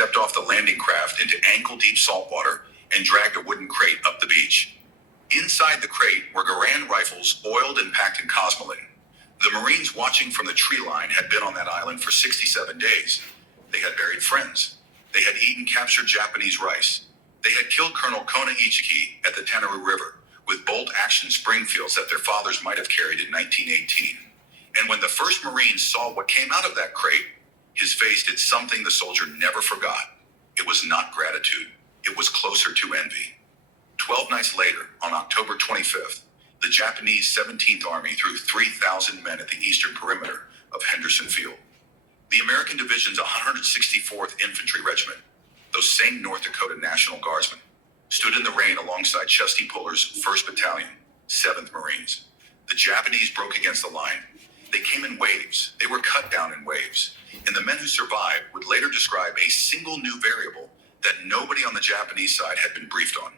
stepped off the landing craft into ankle-deep salt water and dragged a wooden crate up the beach. Inside the crate were Garand rifles oiled and packed in cosmoline. The Marines watching from the tree line had been on that island for 67 days. They had buried friends. They had eaten captured Japanese rice. They had killed Colonel Kona Ichiki at the Tenaru River with bolt-action Springfields that their fathers might have carried in 1918. And when the first Marine saw what came out of that crate, his face did something the soldier never forgot. It was not gratitude. It was closer to envy. 12 nights later, on October 25th, the Japanese 17th Army threw 3,000 men at the eastern perimeter of Henderson Field. The American Division's 164th Infantry Regiment, those same North Dakota National Guardsmen, stood in the rain alongside Chesty Puller's 1st Battalion, 7th Marines. The Japanese broke against the line. They came in waves. They were cut down in waves. And the men who survived would later describe a single new variable that nobody on the Japanese side had been briefed on.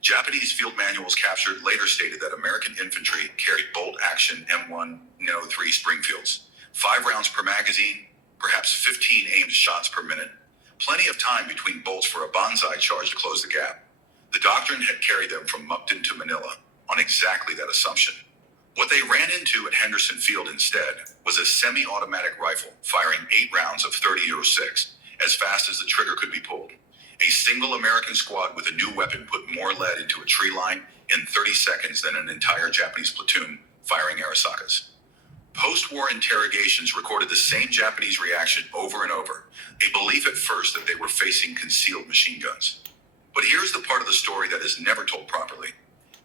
Japanese field manuals captured later stated that American infantry carried bolt-action M1 No-3 Springfields, 5 rounds per magazine, perhaps 15 aimed shots per minute, plenty of time between bolts for a banzai charge to close the gap. The doctrine had carried them from Mukden to Manila on exactly that assumption. What they ran into at Henderson Field instead was a semi-automatic rifle firing 8 rounds of .30-06 as fast as the trigger could be pulled. A single American squad with a new weapon put more lead into a tree line in 30 seconds than an entire Japanese platoon firing Arasakas. Post-war interrogations recorded the same Japanese reaction over and over, a belief at first that they were facing concealed machine guns. But here's the part of the story that is never told properly.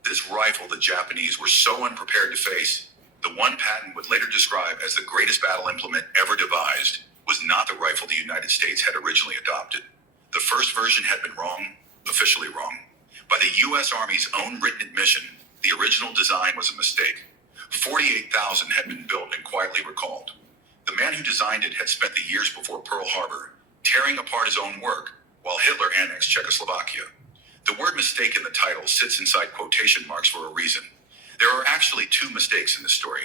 This rifle the Japanese were so unprepared to face, the one Patton would later describe as the greatest battle implement ever devised, was not the rifle the United States had originally adopted. The first version had been wrong, officially wrong. By the U.S. Army's own written admission, the original design was a mistake. 48,000 had been built and quietly recalled. The man who designed it had spent the years before Pearl Harbor tearing apart his own work while Hitler annexed Czechoslovakia. The word mistake in the title sits inside quotation marks for a reason. There are actually 2 mistakes in this story.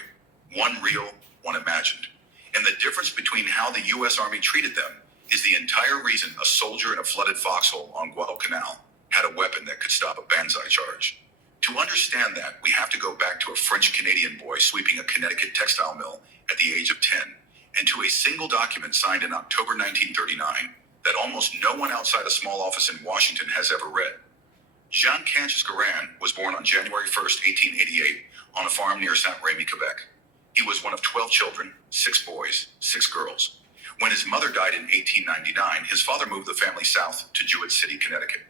One real, one imagined. And the difference between how the U.S. Army treated them is the entire reason a soldier in a flooded foxhole on Guadalcanal had a weapon that could stop a banzai charge. To understand that, we have to go back to a French-Canadian boy sweeping a Connecticut textile mill at the age of 10, and to a single document signed in October 1939 that almost no one outside a small office in Washington has ever read. Jean Canches Garand was born on January 1st, 1888, on a farm near Saint-Rémy, Quebec. He was one of 12 children, 6 boys, 6 girls. When his mother died in 1899, his father moved the family south to Jewett City, Connecticut.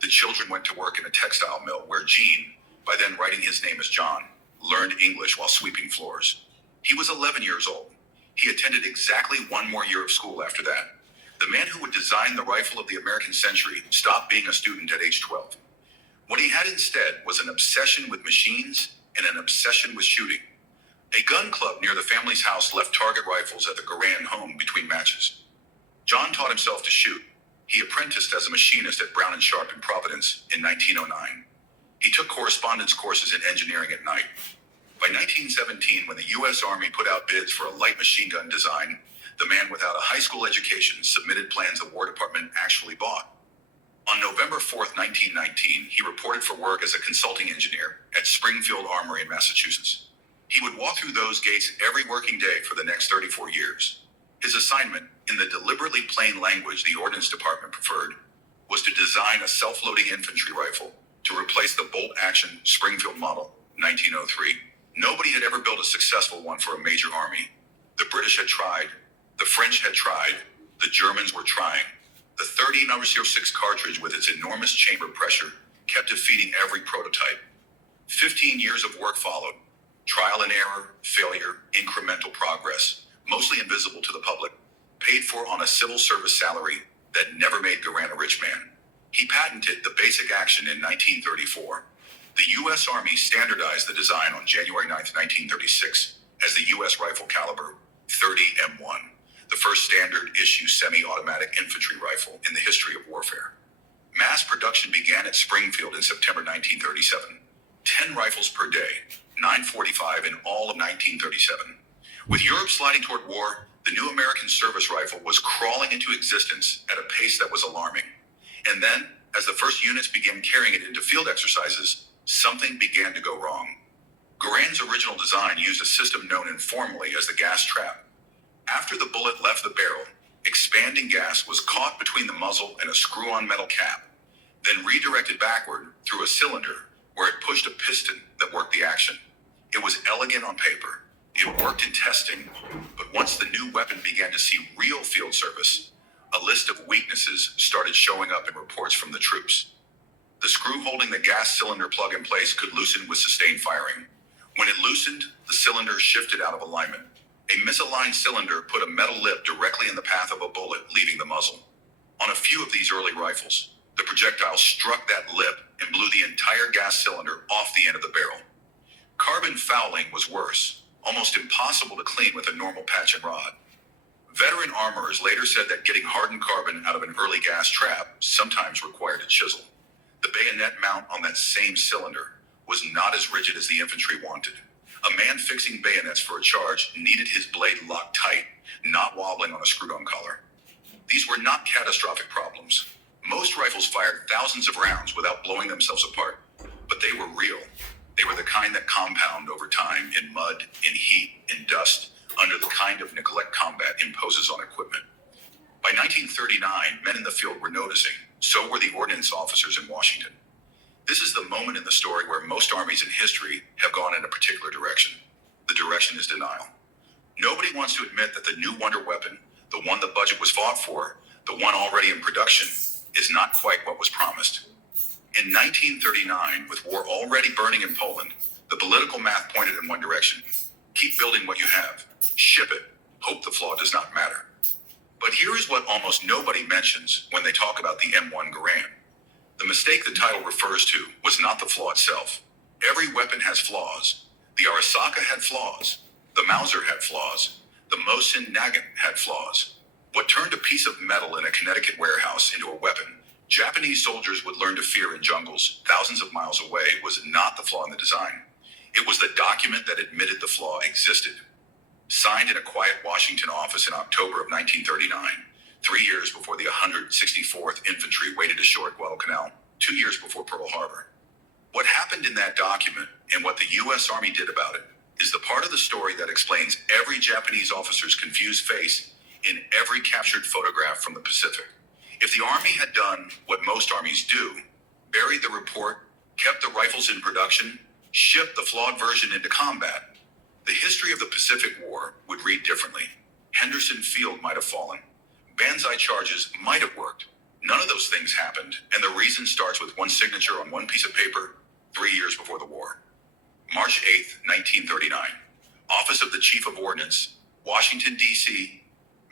The children went to work in a textile mill where Gene, by then writing his name as John, learned English while sweeping floors. He was 11 years old. He attended exactly 1 more year of school after that. The man who would design the rifle of the American century stopped being a student at age 12. What he had instead was an obsession with machines and an obsession with shooting. A gun club near the family's house left target rifles at the Garand home between matches. John taught himself to shoot. He apprenticed as a machinist at Brown & Sharp in Providence in 1909. He took correspondence courses in engineering at night. By 1917, when the U.S. Army put out bids for a light machine gun design, the man without a high school education submitted plans the War Department actually bought. On November 4th, 1919, he reported for work as a consulting engineer at Springfield Armory in Massachusetts. He would walk through those gates every working day for the next 34 years. His assignment, in the deliberately plain language the Ordnance Department preferred, was to design a self-loading infantry rifle to replace the bolt-action Springfield model, 1903. Nobody had ever built a successful one for a major army. The British had tried, the French had tried, the Germans were trying. The .30-06 cartridge with its enormous chamber pressure kept defeating every prototype. 15 years of work followed. Trial and error, failure, incremental progress, mostly invisible to the public, paid for on a civil service salary that never made Garand a rich man. He patented the basic action in 1934. The U.S. Army standardized the design on January 9, 1936, as the U.S. rifle caliber 30 M1, the first standard-issue semi-automatic infantry rifle in the history of warfare. Mass production began at Springfield in September 1937. 10 rifles per day, 945 in all of 1937. With Europe sliding toward war, The new American service rifle was crawling into existence at a pace that was alarming. And then, as the first units began carrying it into field exercises, something began to go wrong. Garand's original design used a system known informally as the gas trap. After the bullet left the barrel, expanding gas was caught between the muzzle and a screw-on metal cap, then redirected backward through a cylinder where it pushed a piston that worked the action. It was elegant on paper. It worked in testing, but once the new weapon began to see real field service, a list of weaknesses started showing up in reports from the troops. The screw holding the gas cylinder plug in place could loosen with sustained firing. When it loosened, the cylinder shifted out of alignment. A misaligned cylinder put a metal lip directly in the path of a bullet, leaving the muzzle. On a few of these early rifles, the projectile struck that lip and blew the entire gas cylinder off the end of the barrel. Carbon fouling was worse, almost impossible to clean with a normal patch and rod. Veteran armorers later said that getting hardened carbon out of an early gas trap sometimes required a chisel. The bayonet mount on that same cylinder was not as rigid as the infantry wanted. A man fixing bayonets for a charge needed his blade locked tight, not wobbling on a screw-on collar. These were not catastrophic problems. Most rifles fired thousands of rounds without blowing themselves apart, but they were real. They were the kind that compound over time in mud, in heat, in dust, under the kind of neglect combat imposes on equipment. By 1939, men in the field were noticing. So were the ordnance officers in Washington. This is the moment in the story where most armies in history have gone in a particular direction. The direction is denial. Nobody wants to admit that the new wonder weapon, the one the budget was fought for, the one already in production, is not quite what was promised. In 1939, with war already burning in Poland, the political math pointed in one direction. Keep building what you have. Ship it. Hope the flaw does not matter. But here is what almost nobody mentions when they talk about the M1 Garand. The mistake the title refers to was not the flaw itself. Every weapon has flaws. The Arasaka had flaws. The Mauser had flaws. The Mosin Nagant had flaws. What turned a piece of metal in a Connecticut warehouse into a weapon Japanese soldiers would learn to fear in jungles thousands of miles away was not the flaw in the design. It was the document that admitted the flaw existed. Signed in a quiet Washington office in October of 1939, 3 years before the 164th Infantry waded ashore at Guadalcanal, 2 years before Pearl Harbor. What happened in that document and what the U.S. Army did about it is the part of the story that explains every Japanese officer's confused face in every captured photograph from the Pacific. If the Army had done what most armies do, buried the report, kept the rifles in production, shipped the flawed version into combat, the history of the Pacific War would read differently. Henderson Field might have fallen. Banzai charges might have worked. None of those things happened, and the reason starts with one signature on one piece of paper 3 years before the war. March 8th, 1939. Office of the Chief of Ordnance, Washington, D.C.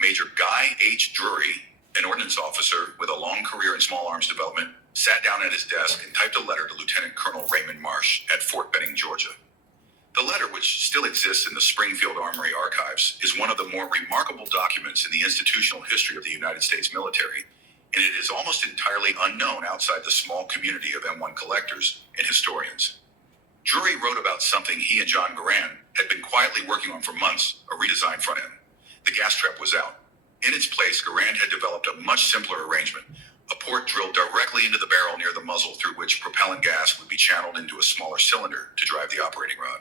Major Guy H. Drury, an ordnance officer with a long career in small arms development, sat down at his desk and typed a letter to Lieutenant Colonel Raymond Marsh at Fort Benning, Georgia. The letter, which still exists in the Springfield Armory archives, is one of the more remarkable documents in the institutional history of the United States military, and it is almost entirely unknown outside the small community of M1 collectors and historians. Drury wrote about something he and John Garand had been quietly working on for months, a redesigned front end. The gas trap was out. In its place, Garand had developed a much simpler arrangement, a port drilled directly into the barrel near the muzzle through which propellant gas would be channeled into a smaller cylinder to drive the operating rod.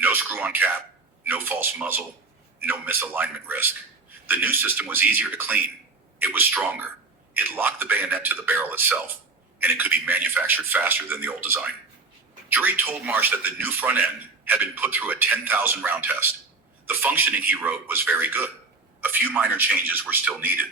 No screw-on cap, no false muzzle, no misalignment risk. The new system was easier to clean. It was stronger. It locked the bayonet to the barrel itself, and it could be manufactured faster than the old design. Drury told Marsh that the new front end had been put through a 10,000 round test. The functioning, he wrote, was very good. A few minor changes were still needed.